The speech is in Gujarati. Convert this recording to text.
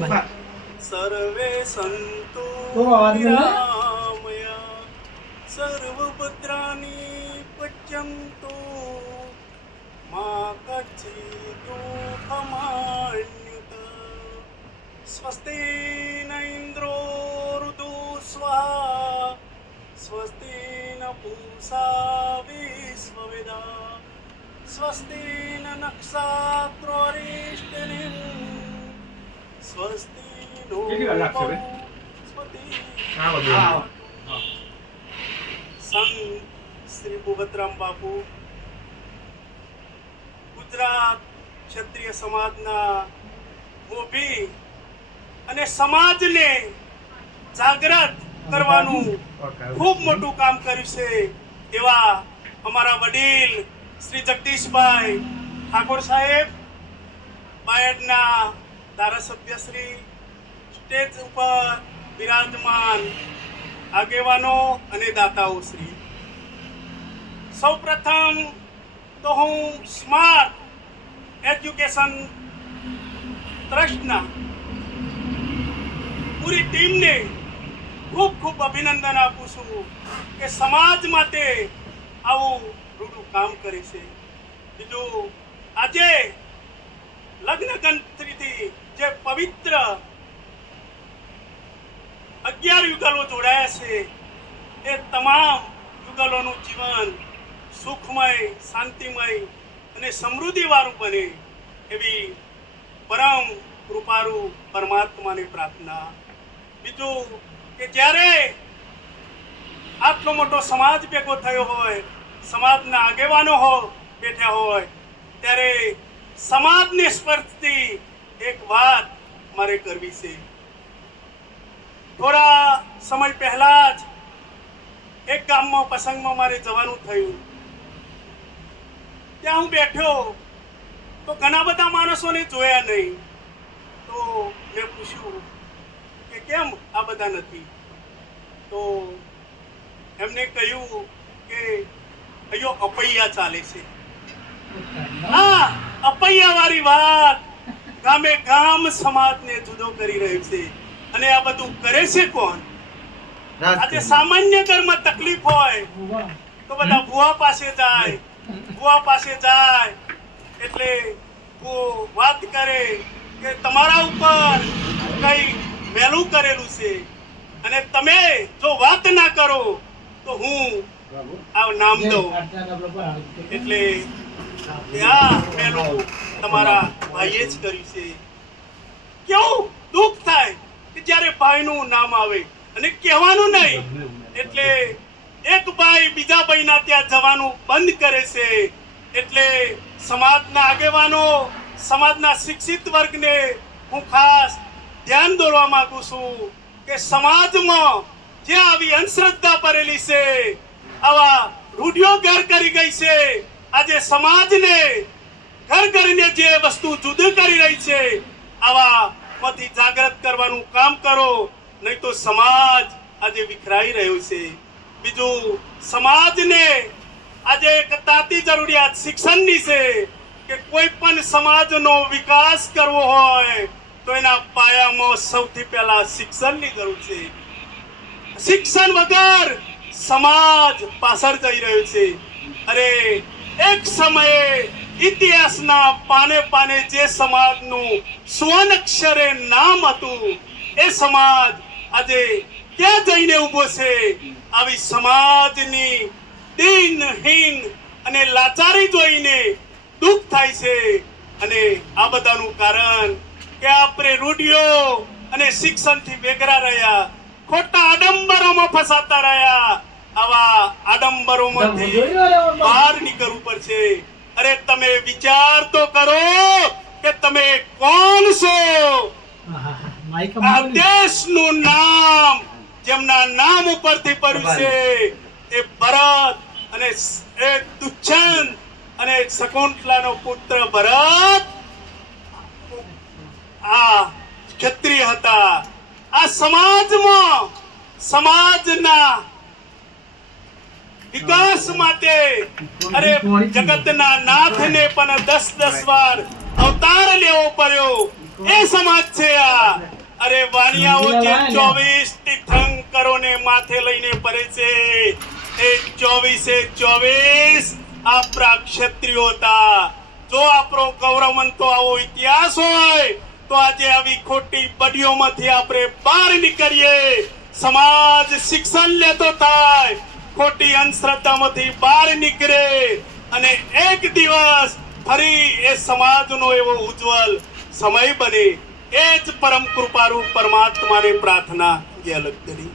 सर्वे सन्तु निरामया सर्वभद्राणि पश्यन्तु मा कश्चित् दुःखमाप्नुत स्वस्ति न इन्द्रो वृद्धस्वाहा स्वस्ति न पूषा विश्ववेदाः स्वस्ति न नक्षत्रोऽरिष्टनेमिः स्वस्ति नो बृहस्पतिः સંત શ્રી ભૂપતરામ બાપુ ગુજરાત ક્ષત્રિય સમાજના મોભી અને સમાજને જાગૃત કરવાનું ખૂબ મોટું કામ કર્યું છે એવા અમારા વડીલ શ્રી જગદીશભાઈ ઠાકોર સાહેબ બાયડના ધારાસભ્યશ્રી સ્ટેજ ઉપર બિરાજમાન આગેવાનો અને દાતાઓ શ્રી સૌ પ્રથમ તો હું સ્માર્ટ એજ્યુકેશન ટ્રસ્ટના પૂરી ટીમને ખૂબ ખૂબ અભિનંદન આપું છું કે સમાજ માટે આવું રૂડું કામ કરે છે બીજું આજે લગ્ન ગણતરીથી જે પવિત્ર 11 યુગલો જોડાયા છે એ તમામ યુગલોનું જીવન સુખમય શાંતિમય અને સમૃદ્ધિવાળું બને એવી પરમ કૃપાળુ પરમાત્માની પ્રાર્થના બીજું કે જ્યારે આટલો મોટો સમાજ ભેગો થયો હોય સમાજના આગેવાનો બેઠા હોય ત્યારે સમાજને સ્પર્શતી એક વાત મારે કરવી છે થોડા સમય પહેલા જ એક ગામમાં પ્રસંગમાં મારે જવાનું થયું ત્યાં હું બેઠો તો ઘણા બધા માણસોને જોયા નહીં તો મેં પૂછ્યું કે કેમ આ બધા નથી તો એમને કહ્યું કે અહીંયા અપૈયા ચાલે છે હા અપૈયાવાળી વાત ગામે ગામ સમાજને જુદો કરી રહ્યું છે અને આ બધું કરે છે કોણ આજે સામાન્ય ઘરમાં તકલીફ હોય તો બધા ભુવા પાસે જાય એટલે વાત કરે કે તમારા ઉપર કઈ મેલું કરેલું છે અને તમે જો વાત ના કરો તો હું આ નામ દઉં એટલે આ મેલું તમારા ભાઈએ જ કર્યું છે કેવું દુઃખ થાય કે જ્યારે ભાઈનું નામ આવે અને કહેવાનું નહીં એટલે એક ભાઈ બીજા ભાઈના ત્યાં જવાનું બંધ કરે છે એટલે સમાજના આગેવાનો સમાજના શિક્ષિત વર્ગને હું ખાસ ધ્યાન દોરવા માંગુ છું કે સમાજમાં જે આવી અંધશ્રદ્ધા ભરેલી છે આવા રૂઢિઓ ઘર કરી ગઈ છે આજે સમાજને ઘર કરીને જે વસ્તુ જુદી કરી રહી છે આવા માંથી જાગૃત કરવાનું કામ કરો નહીં તો સમાજ આજે વિખરાઈ રહ્યો છે બીજું સમાજને આજે એક તાતી જરૂરિયાત શિક્ષણની છે કે કોઈ પણ સમાજનો વિકાસ કરવો હોય તો એના પાયામાં સૌથી પહેલા શિક્ષણની જરૂર છે શિક્ષણ વગર સમાજ પાછળ જઈ રહ્યો છે અરે એક સમયે ઇતિહાસના પાને પાને જે સમાજનું સ્વર્ણાક્ષરે નામ હતું એ સમાજ આજે ક્યાં જઈને ઊભો છે આવી સમાજની દીનહીન અને લાચારી જોઈને દુઃખ થાય છે અને આ બધાનું કારણ કે આપણે રૂઢિઓ અને શિક્ષણથી વેગરા રહ્યા ખોટા આડંબરોમાં ફસાતા રહ્યા આવા આડંબરોમાંથી બહાર નીકળવું પડશે અરે તમે વિચાર તો કરો કે તમે કોણ છો આ દેશનું નામ જેમના નામ ઉપરથી પડ્યું છે એ ભરત અને એ દુષ્યંત અને શકુંતલાનો પુત્ર ભરત આ ક્ષત્રિય હતા આ સમાજમાં સમાજના વિકાસ માટે અરે જગતના નાથને પણ 10-10 વાર અવતાર લેવો પડ્યો એ સમાજ છે આ અરે વાણિયાઓ જે 24 તીર્થંકરોને માથે લઈને ફરે છે એ 24 આપણા ક્ષત્રિયો હતા. જો આપણો ગૌરવવંતો આવો ઇતિહાસ હોય તો આજે આવી ખોટી બડીઓમાંથી આપણે બહાર નીકળીએ, સમાજ શિક્ષણ લેતો થાય, ખોટી અંધશ્રદ્ધામાંથી બહાર નીકળે અને એક દિવસ ફરી એ સમાજનો એવો ઉજ્જવલ સમય બને. એ જ પરમ કૃપારૂપ પરમાત્માને પ્રાર્થના. જય લખતરી.